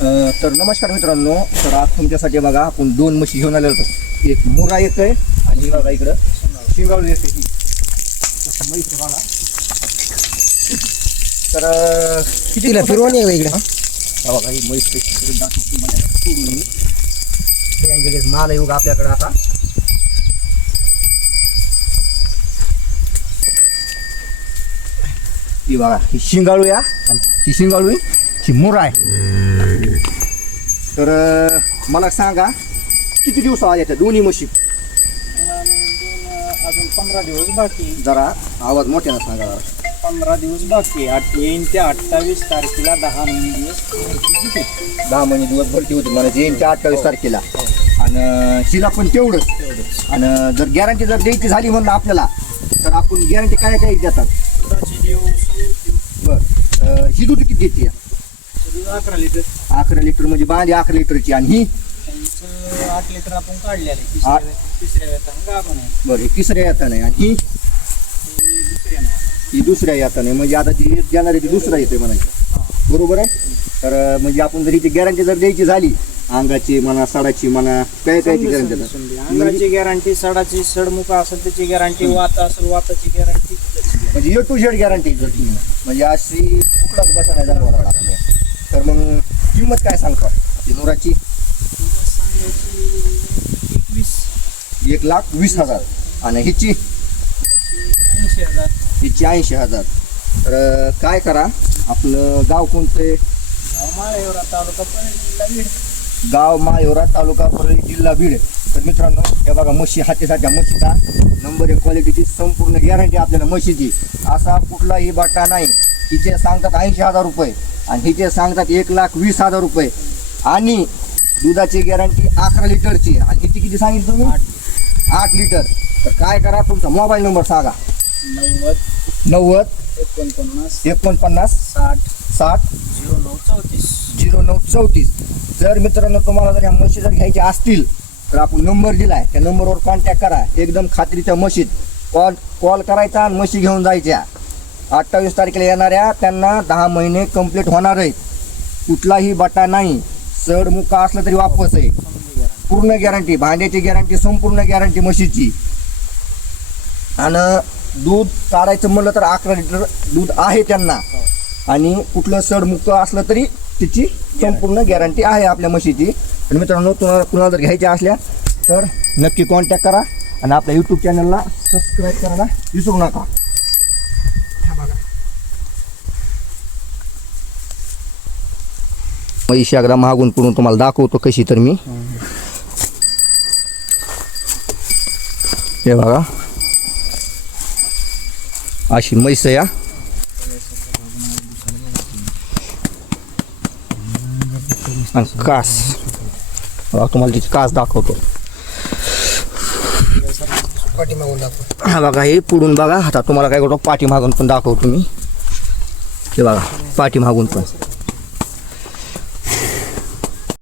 अं, तर नमस्कार मित्रांनो. तर आज तुमच्यासाठी बघा आपण दोन म्हशी घेऊन आलेलो होतो एक मुरा एक आहे आणि ही बघा इकडं. शिंगाळू एक आहे ही म्हैस आहे बघा. तर अं, किती तिला दिवस- फिरवून ये इकडे. हा? बघा ही म्हैस कशी करून दाखवतो तुम्हाला सोडून मी हे अंगेले माल आहे बघा आपल्याकडे आता. ही बघा ही शिंगाळू या. आणि ही शिंगाळू आहे, ही मुरा आहे. तर अं, मला सांगा किती दिवस आले त्या दोन्ही म्हशी? अजून पंधरा दिवस बाकी. जरा आवाज मोठ्यानं सांगा जरा. पंधरा दिवस बाकी. आठ येईन ते अठ्ठावीस तारखेला दहा महिने दिवस. दहा महिने दिवस भरती होती मला येईन त्या अठ्ठावीस तारखेला. आणि हिला पण तेवढंच. आणि जर गॅरंटी जर द्यायची झाली म्हणलं आपल्याला तर आपण गॅरंटी काय काय देतात? दुधाची बर. अं, ही दूध किती देते? अकरा लिटर. अकरा लिटर म्हणजे बांधे अकरा लिटरची आणि ही? त्यांचं आठ लिटर आपण काढले आहे. आठ? तिसऱ्या तिसऱ्या वेतानं गाभण आहे. बरं ही तिसऱ्या येताना आहे. आणि ही? ती दुसऱ्या नाही ही दुसऱ्या येताना आहे. म्हणजे आता ती देणार ती दुसरा येते म्हणायचं. बरोबर आहे? तर अं, म्हणजे आपण जर हिची गॅरंटी जर द्यायची झाली अंगाची म्हणा सडाची म्हणा काय काय ती गॅरंटी समजे, समजे. अंगाची गॅरंटी सडाची सडमुका असेल त्याची गॅरंटी वात असेल वाताची गॅरंटी म्हणजे ए टू झेड गॅरंटी जर म्हणजे अशी कुठलाच बसा नाही जनावराला आपल्या तर मग किंमत काय सांगता ती नोराची एकवीस एक लाख वीस हजार. आणि हिची? ऐंशी हजार हिची ऐंशी हजार. तर काय करा? आपलं गाव कोणतं? आहे माळेवरा तालुका गाव मायोरा तालुका परळी जिल्हा बीड. तर मित्रांनो हे बघा म्हशी हातीसाठी म्हशीचा नंबर एक क्वालिटीची संपूर्ण गॅरंटी आपल्याला म्हशीची. असा कुठलाही बाटा नाही. हिचे सांगतात ऐंशी हजार रुपये आणि हिचे सांगतात एक लाख वीस हजार रुपये. आणि दुधाची गॅरंटी अकरा लिटरची आणि हिची किती सांगितली तुम्ही? आठ आठ लिटर. तर काय करा तुमचा मोबाईल नंबर सांगा. नव्वद नव्वद एकोणपन्नास एकोणपन्नास साठ साठ झिरो नऊ चौतीस. झिरो नऊ चौतीस. जर मित्रांनो तुम्हाला जर ह्या म्हशी जर घ्यायच्या असतील तर आपण नंबर दिलाय. त्या नंबरवर कॉन्टॅक्ट करा. एकदम खात्रीच्या म्हशीत कॉल कॉल करायचा आणि म्हशी घेऊन जायच्या. अठ्ठावीस तारखेला येणाऱ्या त्यांना दहा महिने कंप्लीट होणार आहेत. कुठलाही बटा नाही. सड मुका तरी वापस आहे. पूर्ण गॅरंटी भांड्याची गॅरंटी संपूर्ण गॅरंटी म्हशीची. आणि दूध काढायचं म्हणलं तर अकरा लिटर दूध आहे त्यांना. आणि कुठलं सड मुक्त असलं तरी तिची संपूर्ण गॅरंटी आहे आपल्या म्हशीची. आणि मित्रांनो तुम्हाला कुणाला जर घ्यायच्या असल्या तर नक्की कॉन्टॅक्ट करा. आणि आपल्या यूट्यूब चॅनलला सबस्क्राईब करायला विसरू नका. पैसे एकदा मागून पुढून तुम्हाला दाखवतो कशी तर मी. हे बघा. अशी म्हैस या आणि कास. तुम्हाला तिची कास दाखवतो. दाखव हा बघा हे पुढून बघा. आता तुम्हाला काय करतो पाठीमागून पण दाखवतो मी. हे बघा पाठी मागून पण.